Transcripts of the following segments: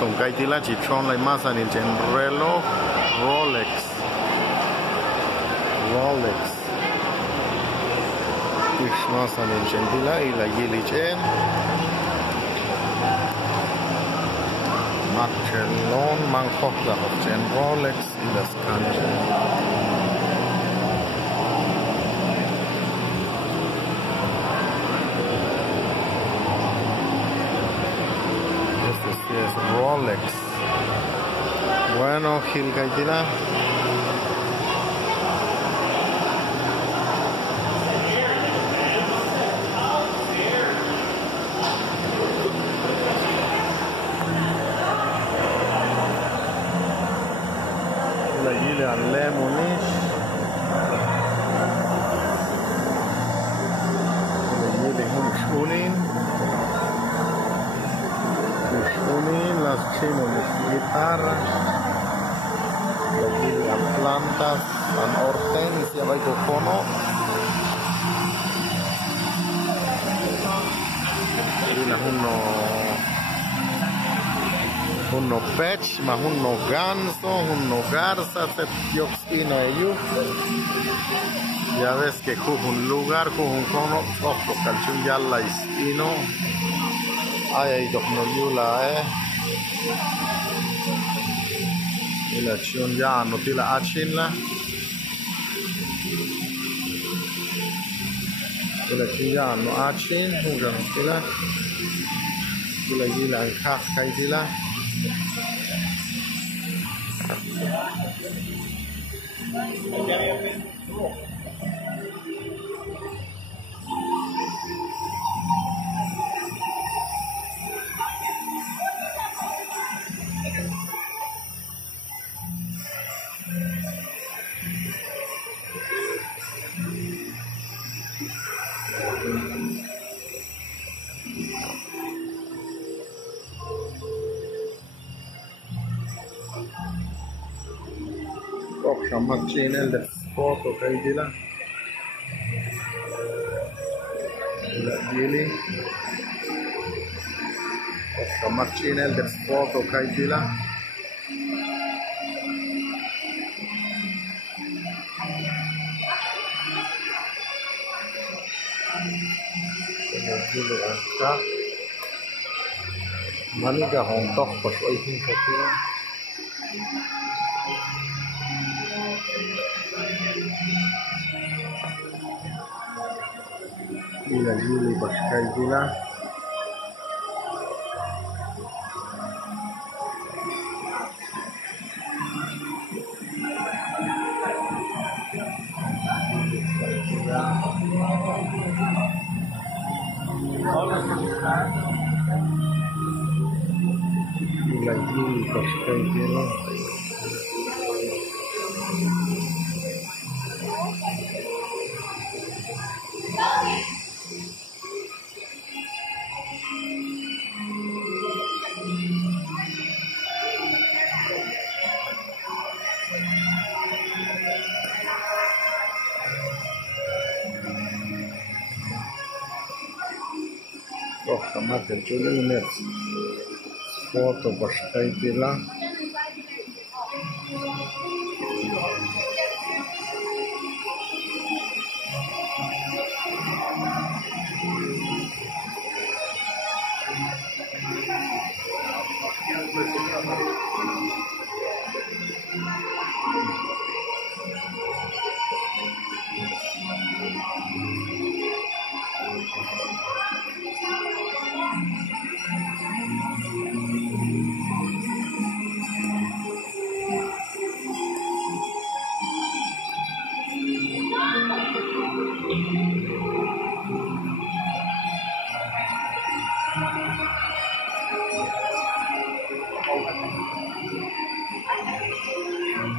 tổng cái tí là chỉ tròn lại masa nên trên reloj Rolex ish masa nên trên tí là ila gili trên Marcellon mang khóc là học trên Rolex ila scan trên es Rolex. Bueno, Gil Gaitila. La Gila Lemonish. La Gila Humshunin. Las chinos guitarras, las plantas, las hortensia, baicocono, y las uno pech, más uno ganso, uno garza, septioxino ellos. Ya ves que un lugar, un cono, ojo, calchun ya la istino. Ay, dos no yula, Ila chion ya no tila achin la. Ila chion ya no achin, hujan tila. Ila gila ang kaf kay tila. Macchine del foto che di là Gili macchine del foto che di là Gili angka maniga hontok pas oihin katila Ila Gili Pascal Gila Ila Gili Pascal Gila sama kecuali net foto paskai tila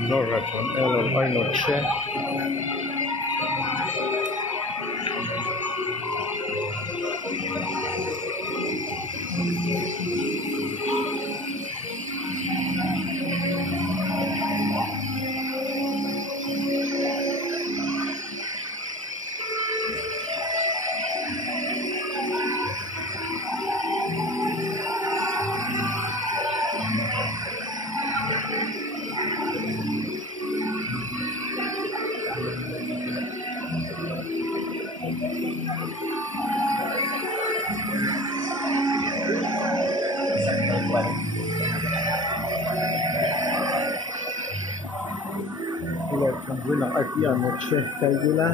Allora con Elo poi non c'è Ile tambuena aquí anoche kaigila.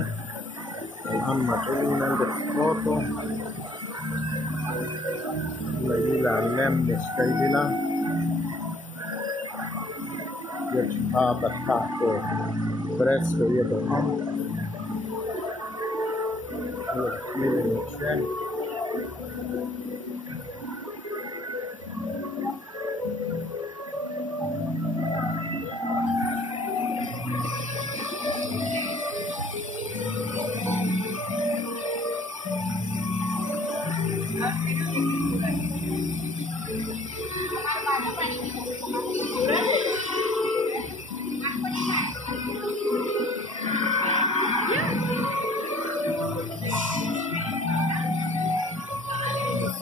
Amma tulina de foto. La lem de kaigila. Ya chapa taco fresco y de ham. Miren chen.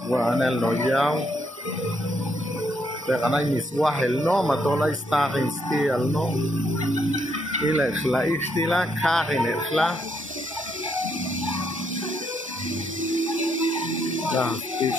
Bueno, el noyao, pero hay mis guajes no, matola está insti al no, y la istila karin la, ya, sí.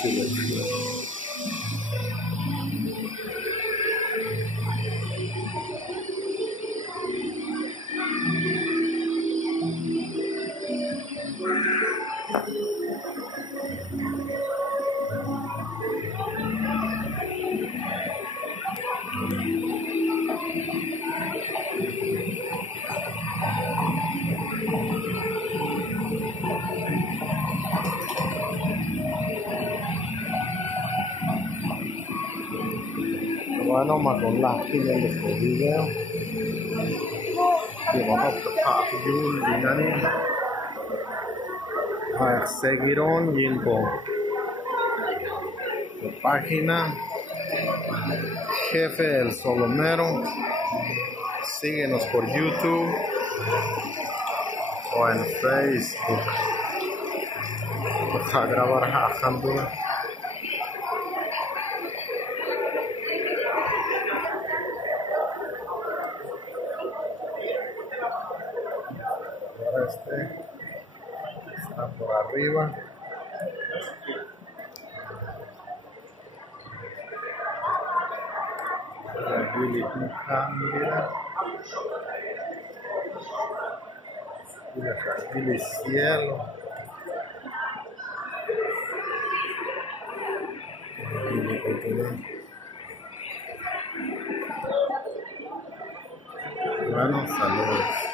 Bueno, matola aquí en este video, y vamos a seguieron yendo la página Jefe El Solomero. Síguenos por YouTube o en Facebook. Vamos a grabar a ahora está por arriba. Mira, cielo. Bueno, saludos.